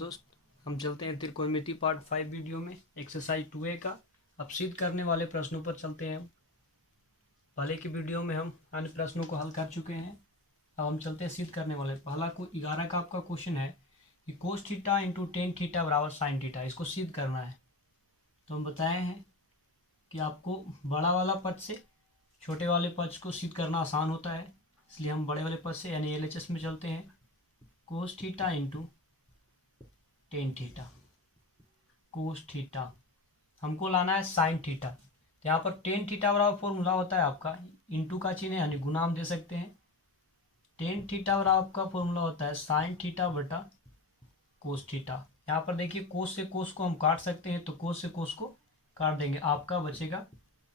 दोस्त, हम चलते हैं त्रिकोणमिति पार्ट 5 वीडियो में एक्सरसाइज 2A का। अब सिद्ध करने वाले प्रश्नों पर चलते हैं। पहले की वीडियो में हम अन्य प्रश्नों को हल कर चुके हैं। अब हम चलते हैं सिद्ध करने वाले। पहला 11 का आपका क्वेश्चन है कि कोस थीटा इंटू टेन थीटा बराबर साइन थीटा, इसको सिद्ध करना है। तो हम बताए हैं कि आपको बड़ा वाला पद से छोटे वाले पद को सिद्ध करना आसान होता है, इसलिए हम बड़े वाले पद से यानी LHS में चलते हैं। कोस theta into tan theta, cos theta हमको लाना है साइन थीटा। तो यहाँ पर टेन थीटा बराबर फॉर्मूला होता है आपका इंटू का चिन्ह यानी गुना हम दे सकते हैं। टेन थीटा बराबर आपका फॉर्मूला होता है साइन थीटा बटा कोस थीटा। यहाँ पर देखिए कोस से कोस को हम काट सकते हैं, तो कोस से कोस को काट देंगे, आपका बचेगा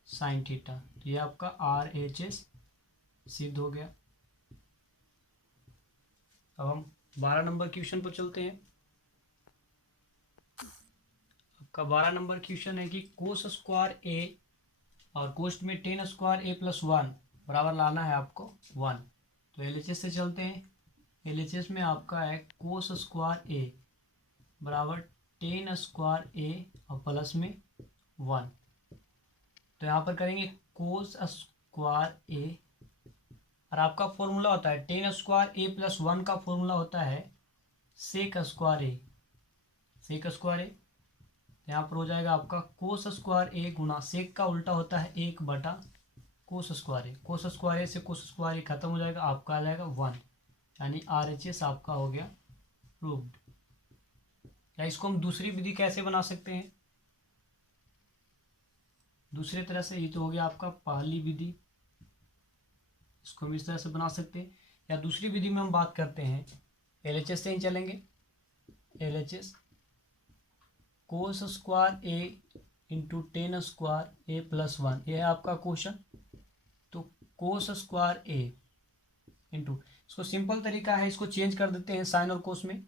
साइन थीटा। तो ये आपका RHS सिद्ध हो गया। अब हम 12 नंबर क्वेश्चन पर चलते हैं। आपका 12 नंबर क्वेश्चन है कि कोस स्क्वायर ए और कोस्ट में टेन स्क्वायर ए प्लस 1 बराबर लाना है आपको 1। तो LHS से चलते हैं। LHS में आपका है कोस स्क्वायर ए बराबर टेन स्क्वायर ए और प्लस में 1। तो यहाँ पर करेंगे कोस स्क्वायर ए और आपका फॉर्मूला होता है टेन स्क्वायर ए प्लस 1 का फॉर्मूला होता है sec square A. Sec square A यहाँ पर हो जाएगा आपका कोस स्क्वायर ए गुना सेक का उल्टा होता है 1 बटा कोस स्क्वायर ए। कोस स्क्वायर ए से कोस स्क्वायर ए खत्म हो जाएगा, आपका आ जाएगा 1, यानी RHS आपका हो गया प्रूव्ड। या इसको हम दूसरी विधि कैसे बना सकते हैं, दूसरे तरह से। ये तो हो गया आपका पहली विधि, इसको हम इस तरह से बना सकते हैं। या दूसरी विधि में हम बात करते हैं LHS से ही चलेंगे। LHS cos square A into ten square A plus 1, यह है आपका क्वेश्चन। तो कोस स्क्वायर ए इंटू, इसको सिंपल तरीका है, इसको चेंज कर देते हैं साइन और कोस में।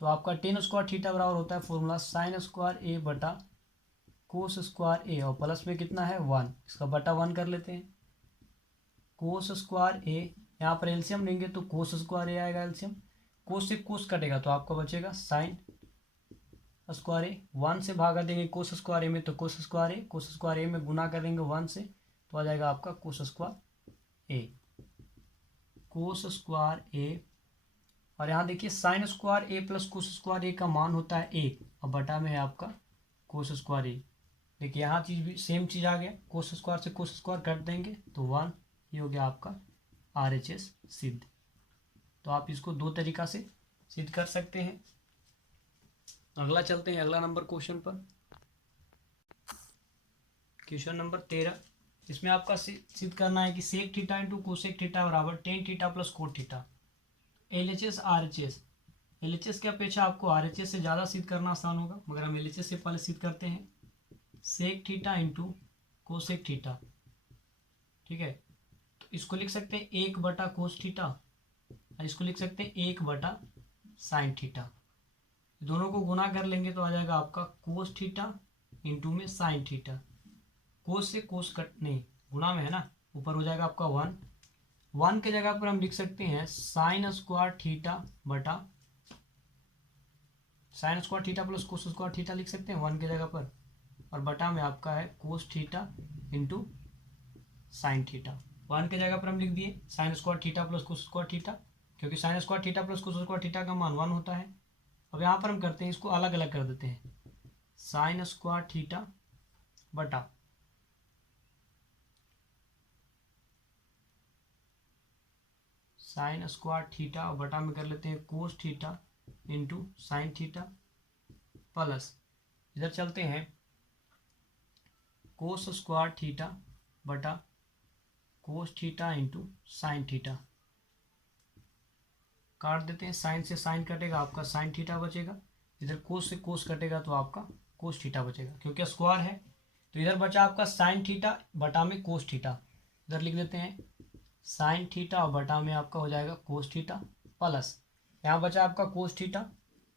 तो आपका टेन स्क्वायर थीटा बराबर होता है फॉर्मूला साइन स्क्वायर ए बटा कोस स्क्वायर ए और प्लस में कितना है 1, इसका बटा 1 कर लेते हैं। कोस स्क्वायर ए, यहाँ पर एलसीएम लेंगे तो कोस स्क्वायर ए आएगा एलसीएम, कोस से कोस कटेगा तो आपका बचेगा साइन स्क्वायर ए। 1 से भागा देंगे कोस स्क्वायर ए में तो कोस स्क्वायर ए, कोस स्क्वायर ए में गुना करेंगे 1 से तो आ जाएगा आपका कोस स्क्वायर ए। कोस स्क्वायर ए और यहाँ देखिए sign square A plus cos square A का मान होता है 1 और बटा में है आपका कोस स्क्वायर ए। देखिए यहाँ चीज़ भी सेम चीज़ आ गया, कोस स्क्वायर से कोस स्क्वायर कट देंगे तो 1, ये हो गया आपका RHS सिद्ध। तो आप इसको दो तरीका से सिद्ध कर सकते हैं। अगला चलते हैं अगला नंबर क्वेश्चन पर, क्वेश्चन नंबर 13। इसमें आपका सिद्ध करना है कि sec theta into cosec theta बराबर tan theta plus cot theta. LHS RHS, LHS की अपेक्षा आपको RHS से ज़्यादा सिद्ध करना आसान होगा, मगर हम LHS से पहले सिद्ध करते हैं। Sec theta into cosec theta, ठीक है। तो इसको लिख सकते हैं 1 बटा कोस थीटा और इसको लिख सकते हैं 1 बटा साइन थीटा। दोनों को गुना कर लेंगे तो आ जाएगा आपका कोस थीटा इंटू में साइन थीटा। कोस से कोस कट नहीं, गुना में है ना, ऊपर हो जाएगा आपका 1। 1 के जगह पर हम लिख सकते हैं साइन स्क्वायर थीटा बटा sign square theta plus cos square theta लिख सकते हैं 1 के जगह पर, और बटा में आपका है cos theta into sine theta. 1 के जगह पर हम लिख दिए sine square theta plus cos square theta, क्योंकि sine square theta plus cos square theta का मान 1 होता है। अब यहाँ पर हम करते हैं इसको अलग अलग कर देते हैं, साइन स्क्वायर थीटा बटा साइन स्क्वायर थीटा और बटा में कर लेते हैं कोस theta into sine theta plus, इधर चलते हैं कोस स्क्वायर थीटा बटा कोस थीटा इंटू साइन थीटा। काट देते हैं, साइन से साइन कटेगा आपका साइन थीटा बचेगा, इधर कोस से कोस कटेगा तो आपका कोस थीटा बचेगा, क्योंकि स्क्वायर है। तो इधर बचा आपका साइन थीटा बटा में कोस थीटा, इधर लिख देते हैं साइन थीटा और बटा में आपका हो जाएगा कोस थीटा प्लस, यहाँ बचा आपका कोस थीटा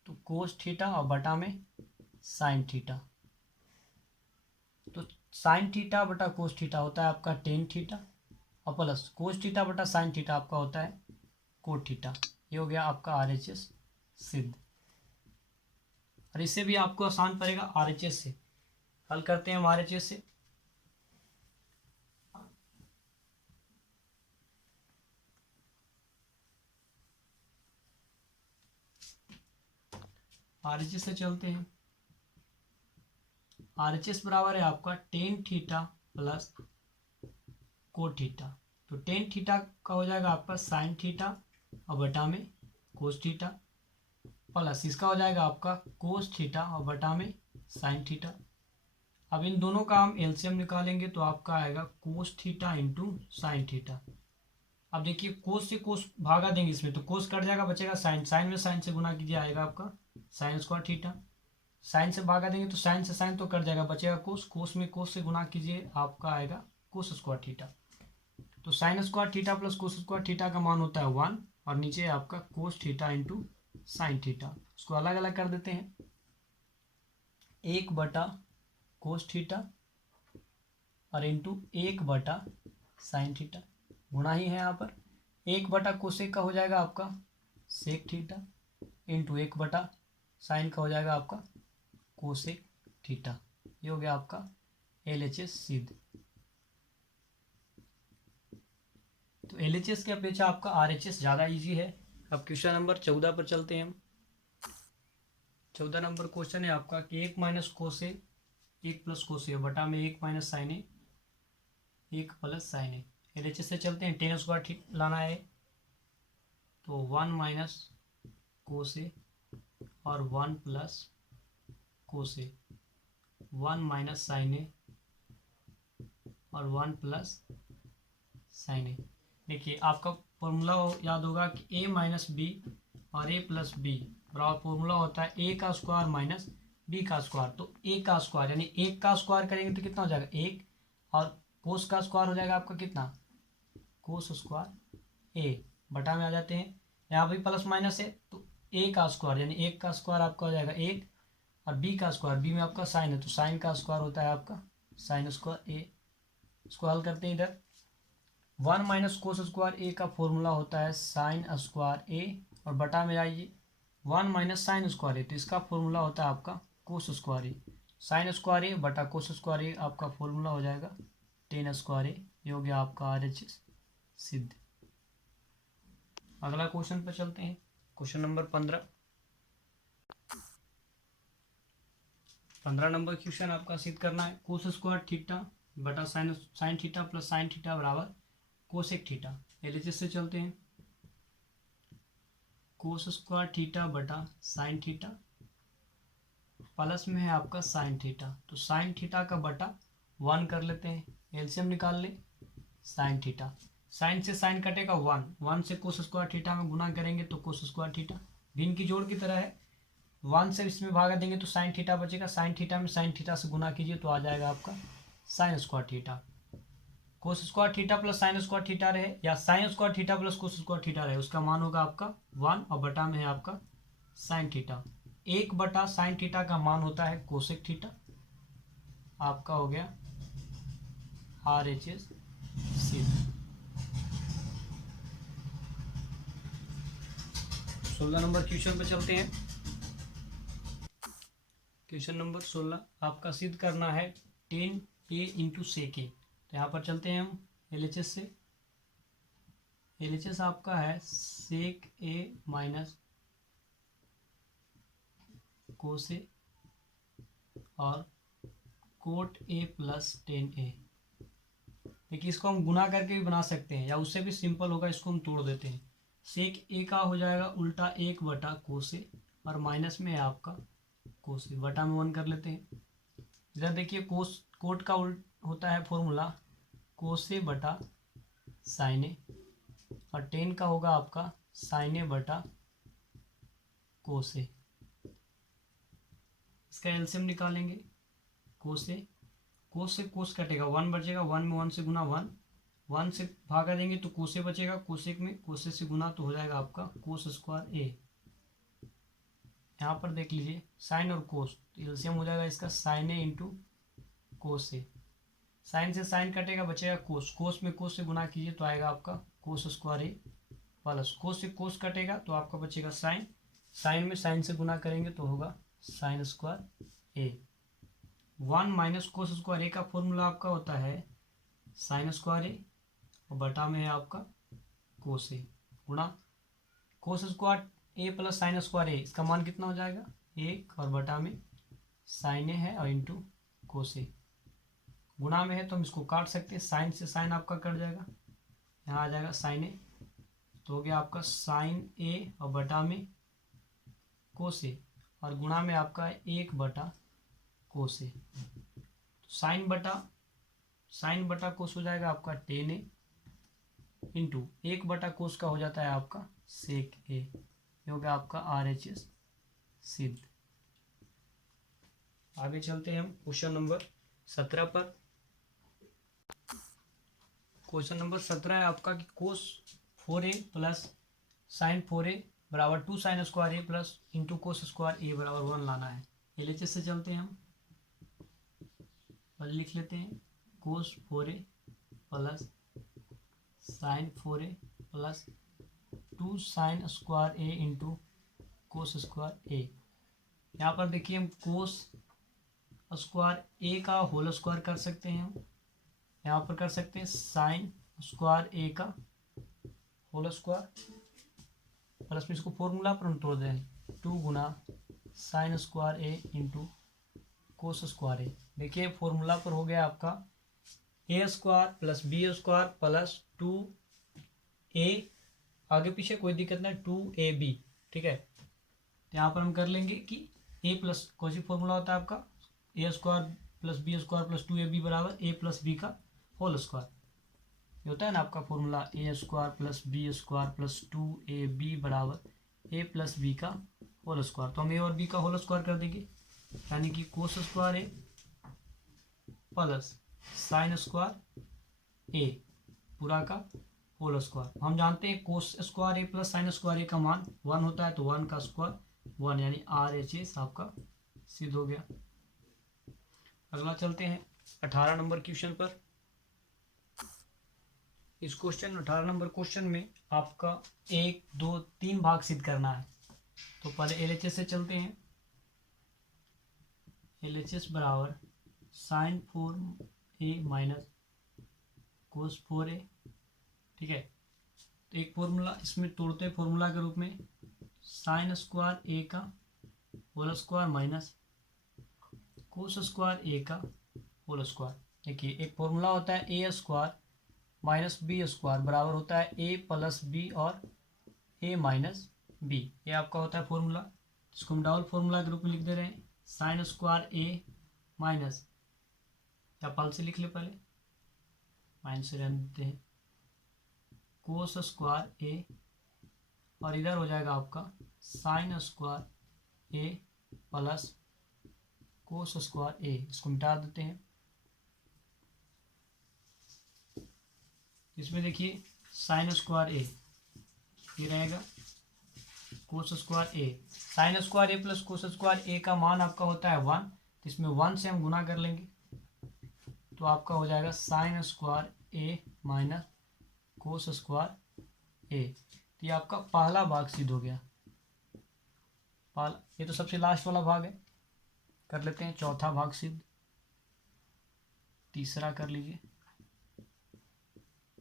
तो कोस थीटा और बटा में साइन थीटा। तो साइन थीटा बटा कोस थीटा होता है आपका टेन थीटा और प्लस कोस थीटा बटा साइन थीटा आपका होता है कोट थीटा। ये हो गया आपका RHS सिद्ध। और इससे भी आपको आसान पड़ेगा RHS से। हल करते हैं हम RHS से। RHS से चलते हैं। RHS बराबर है आपका ten theta plus cot theta. तो टेन थीटा का हो जाएगा आपका साइन थीटा और बटा में कोस थीटा, प्लस इसका हो जाएगा आपका कोस थीटा और बटा में साइन थीटा। अब इन दोनों का हम एलसीएम निकालेंगे तो आपका आएगा कोस थीटा इंटू साइन थीटा। अब देखिए कोस से कोस भागा देंगे इसमें तो कोस कट जाएगा, बचेगा साइन, साइन में साइन से गुना कीजिए आएगा आपका साइन स्क्वायर थीटा। साइन से भागा देंगे तो साइन से साइन तो कट जाएगा, बचेगा कोस, कोस में कोस से गुना कीजिए आपका आएगा कोस स्क्वायर थीटा। तो sign square theta plus cos square theta का मान होता है 1 और नीचे आपका कोस थीटा इंटू साइन थीटा। उसको अलग अलग कर देते हैं, 1 बटा कोस थीटा और इंटू 1 बटा साइन थीटा, गुणा ही है यहाँ पर। 1 बटा कोसेक का हो जाएगा आपका सेक थीटा इंटू 1 बटा साइन का हो जाएगा आपका कोसेक थीटा। ये हो गया आपका LHS सिद्ध। तो LHS की अपेक्षा आपका RHS ज़्यादा इजी है। अब क्वेश्चन नंबर 14 पर चलते हैं हम। 14 नंबर क्वेश्चन है आपका कि 1 माइनस कोसे 1 प्लस कोसे बटा में 1 माइनस साइन ए 1 प्लस साइन ए। LHS से चलते हैं, टेन स्क्वायर ठीक लाना है तो 1 माइनस कोसे और 1 प्लस कोसे, 1 माइनस साइन ए और 1 प्लस साइन ए। देखिए आपका फॉर्मूला याद होगा कि a माइनस बी और a प्लस बी बराबर फॉर्मूला होता है a का स्क्वायर माइनस b का स्क्वायर। तो a का स्क्वायर यानी 1 का स्क्वायर करेंगे तो कितना हो जाएगा 1, और कोस का स्क्वायर हो जाएगा आपका कितना कोस स्क्वायर a, बटा में आ जाते हैं। यहाँ भी प्लस माइनस है तो a का स्क्वायर यानी 1 का स्क्वायर आपका हो जाएगा 1 और b का स्क्वायर, b में आपका साइन है तो साइन का स्क्वायर होता है आपका साइन स्क्वायर a। इसको हल करते हैं इधर, 1 माइनस कोस स्क्वायर ए का फॉर्मूला होता है साइन स्क्वायर ए और बटा में आइए 1 माइनस साइन स्क्वायर ए, तो इसका फॉर्मूला होता है आपका कोस स्क्वायर ए। साइन स्क्वायर ए बटा कोस स्क्वायर ए आपका फॉर्मूला हो जाएगा टेन स्क्वायर ए। ये हो गया आपका RHS सिद्ध। अगला क्वेश्चन पर चलते हैं, क्वेश्चन नंबर 15। 15 नंबर क्वेश्चन आपका सिद्ध करना है कोस स्क्वायर थीटा बटा sine theta plus sine theta बराबर कोसेक थीटा। LHS से चलते हैं, कोस स्क्वायर थीटा बटा साइन थीटा प्लस में है आपका साइन थीटा, तो साइन थीटा का बटा 1 कर लेते हैं, एलसीएम निकाल ले। साइन थीटा, साइन से साइन कटेगा 1, 1 से कोस स्क्वायर थीटा में गुना करेंगे तो कोस स्क्वायर थीटा, भिन्न की जोड़ की तरह है। 1 से इसमें भागा देंगे तो साइन थीटा बचेगा, साइन थीटा में साइन थीटा से गुना कीजिए तो आ जाएगा आपका साइन स्क्वायर थीटा। कोस square theta plus sine square theta रहे या sign square theta plus cos square theta रहे, उसका मान होगा आपका 1 और बटा में है आपका साइन थीटा। 1 बटा साइन थीटा का मान होता है कोसेक थीटा। आपका हो गया RHS सिद्ध। 16 नंबर क्वेश्चन पे चलते हैं। क्वेश्चन नंबर 16 आपका सिद्ध करना है 10a इंटू सेक ए। तो यहाँ पर चलते हैं हम LHS से। LHS आपका है सेक ए माइनस कोसे और कोट ए प्लस 10a। देखिए इसको हम गुना करके भी बना सकते हैं या उससे भी सिंपल होगा, इसको हम तोड़ देते हैं। सेक ए का हो जाएगा उल्टा 1 बटा कोसे और माइनस में है आपका कोसे, बटा में 1 कर लेते हैं। इधर देखिए कोट का होता है फॉर्मूला कोसे बटा साइन ए और 10 का होगा आपका साइन ए बटा कोसे। इसका एलसीएम निकालेंगे, कोसे कोस से कोस कटेगा 1 बचेगा, 1 में 1 से गुना 1, 1 से भागा देंगे तो कोसे बचेगा, कोसेक में कोसे से गुना तो हो जाएगा आपका कोस स्क्वायर ए। यहाँ पर देख लीजिए साइन और कोस, तो एलसीएम हो जाएगा इसका साइन ए इंटू कोस ए। साइन से साइन कटेगा बचेगा कोस, कोस में कोस से गुना कीजिए तो आएगा आपका कोस स्क्वायर ए प्लस कोस से कोस कटेगा तो आपका बचेगा साइन, साइन में साइन से गुना करेंगे तो होगा sign square A. 1 minus cos square A का फॉर्मूला आपका होता है साइन स्क्वायर ए और बटा में है आपका कोस ए गुणा कोस स्क्वायर ए प्लस साइन स्क्वायर ए। इसका मान कितना हो जाएगा 1 और बटा में साइन ए है और इंटू कोस ए। गुणा में है तो हम इसको काट सकते हैं, साइन से साइन आपका कट जाएगा, यहाँ आ जाएगा साइन ए, तो हो गया आपका साइन ए और बटा में कोस ए और गुणा में आपका 1 बटा कोस ए। तो साइन बटा कोस हो जाएगा आपका टेन ए इंटू 1 बटा कोस का हो जाता है आपका सेक ए। ये हो गया आपका RHS सिद्ध। आगे चलते हैं हम क्वेश्चन नंबर 17 पर। क्वेश्चन नंबर 17 है आपका कि कोस 4a प्लस साइन 4a बराबर 2 साइन स्क्वायर ए प्लस इंटू कोस स्क्वायर ए बराबर 1 लाना है। LHS से चलते हैं हम, पहले लिख लेते हैं cos 4a plus sine 4a plus 2 sine square A into cos square A. यहाँ पर देखिए हम कोस स्क्वायर ए का होल स्क्वायर कर सकते हैं, हम यहाँ पर कर सकते हैं साइन स्क्वायर ए का होल स्क्वायर प्लस में इसको फॉर्मूला पर हम तोड़ दें 2 गुना sine square A into cos square A. देखिए फॉर्मूला पर हो गया आपका A square plus B square plus 2a, आगे पीछे कोई दिक्कत नहीं 2ab, ठीक है। तो यहाँ पर हम कर लेंगे कि a प्लस कौन सी फॉर्मूला होता है आपका A square plus B square plus 2ab बराबर a प्लस बी का होल स्क्वायर। ये होता है ना आपका formula A square plus B square plus 2ab बराबर a प्लस बी का होल स्क्वायर। तो हम a और b का होल स्क्वायर कर देंगे, यानी कि कोस स्क्वायर ए प्लस साइन स्क्वायर ए पूरा का होल स्क्वायर। हम जानते हैं कोस square A plus sine square A का मान 1 होता है, तो 1 का स्क्वायर 1 यानी RHS आपका सिद्ध हो गया। अगला चलते हैं 18 नंबर क्वेश्चन पर। इस क्वेश्चन 18 नंबर क्वेश्चन में आपका 1, 2, 3 भाग सिद्ध करना है। तो पहले LHS से चलते हैं। LHS बराबर sign 4a minus cos 4a, ठीक है। तो एक फॉर्मूला इसमें तोड़ते फॉर्मूला के रूप में साइन स्क्वायर ए का whole square minus cos square A का होल स्क्वायर। देखिए एक फॉर्मूला होता है A square minus B square बराबर होता है ए प्लस बी और ए माइनस बी। ये आपका होता है फॉर्मूला, जिसको हम डबल फॉर्मूला के रूप में लिख दे रहे हैं साइन स्क्वायर ए माइनस, या पल से लिख ले पहले, माइनस से रहने देते हैं, कोस स्क्वायर ए और इधर हो जाएगा आपका साइन स्क्वायर ए प्लस कोस स्क्वायर ए। इसको मिटा देते हैं। इसमें देखिए साइन स्क्वायर ए ये रहेगा कोस square A, sign square A plus cos square A का मान आपका होता है 1, तो इसमें 1 से हम गुना कर लेंगे तो आपका हो जाएगा साइन स्क्वायर ए माइनस कोस स्क्वायर ए। तो ये आपका पहला भाग सिद्ध हो गया। ये तो सबसे लास्ट वाला भाग है, कर लेते हैं चौथा भाग सिद्ध। तीसरा कर लीजिए,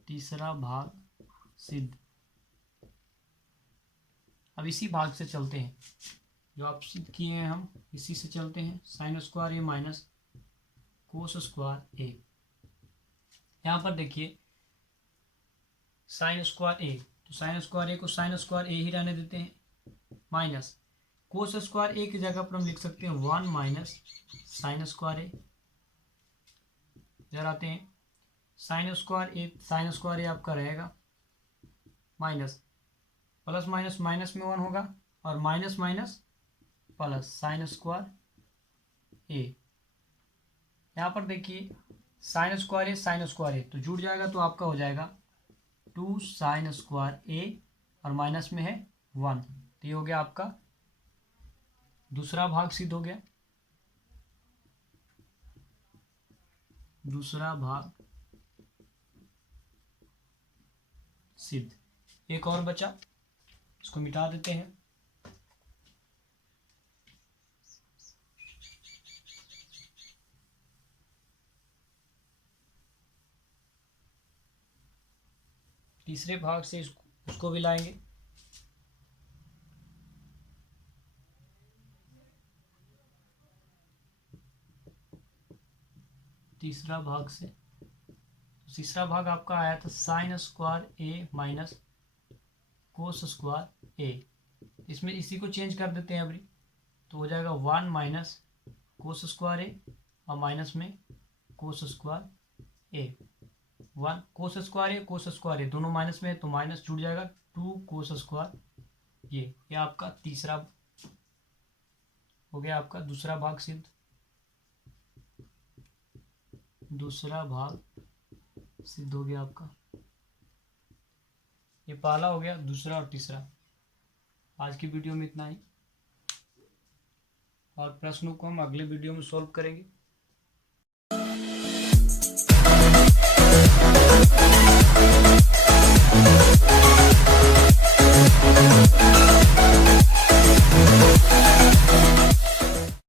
तीसरा भाग सिद्ध। अब इसी भाग से चलते हैं जो आप सिद्ध किए हैं, हम इसी से चलते हैं। Sign square A minus cos square A. यहाँ पर देखिए साइन स्क्वायर ए, तो साइन स्क्वायर ए को साइन स्क्वायर ए ही रहने देते हैं, माइनस कोस स्क्वायर ए की जगह पर हम लिख सकते हैं 1 माइनस साइन स्क्वायर ए। इधर आते हैं साइन स्क्वायर ए आपका रहेगा माइनस प्लस माइनस माइनस में 1 होगा और minus minus plus sine square A. यहाँ पर देखिए साइन स्क्वायर ए तो जुड़ जाएगा, तो आपका हो जाएगा 2 साइन स्क्वायर ए और माइनस में है 1। तो ये हो गया आपका दूसरा भाग सिद्ध हो गया। दूसरा भाग सिद्ध। एक और बचा, इसको मिटा देते हैं। तीसरे भाग से उसको भी लाएंगे। तीसरा भाग से तीसरा भाग आपका आया था साइन स्क्वायर ए माइनस कोस स्क्वायर ए। इसमें इसी को चेंज कर देते हैं अभी, तो हो जाएगा 1 माइनस कोस स्क्वायर ए और माइनस में कोस स्क्वायर ए। 1 कोस स्क्वायर ए दोनों माइनस में है तो माइनस छूट जाएगा, 2 कोस स्क्वायर ये आपका तीसरा हो गया। आपका दूसरा भाग सिद्ध, दूसरा भाग सिद्ध हो गया आपका। ये पहला हो गया, दूसरा और तीसरा। आज की वीडियो में इतना ही, और प्रश्नों को हम अगले वीडियो में सॉल्व करेंगे।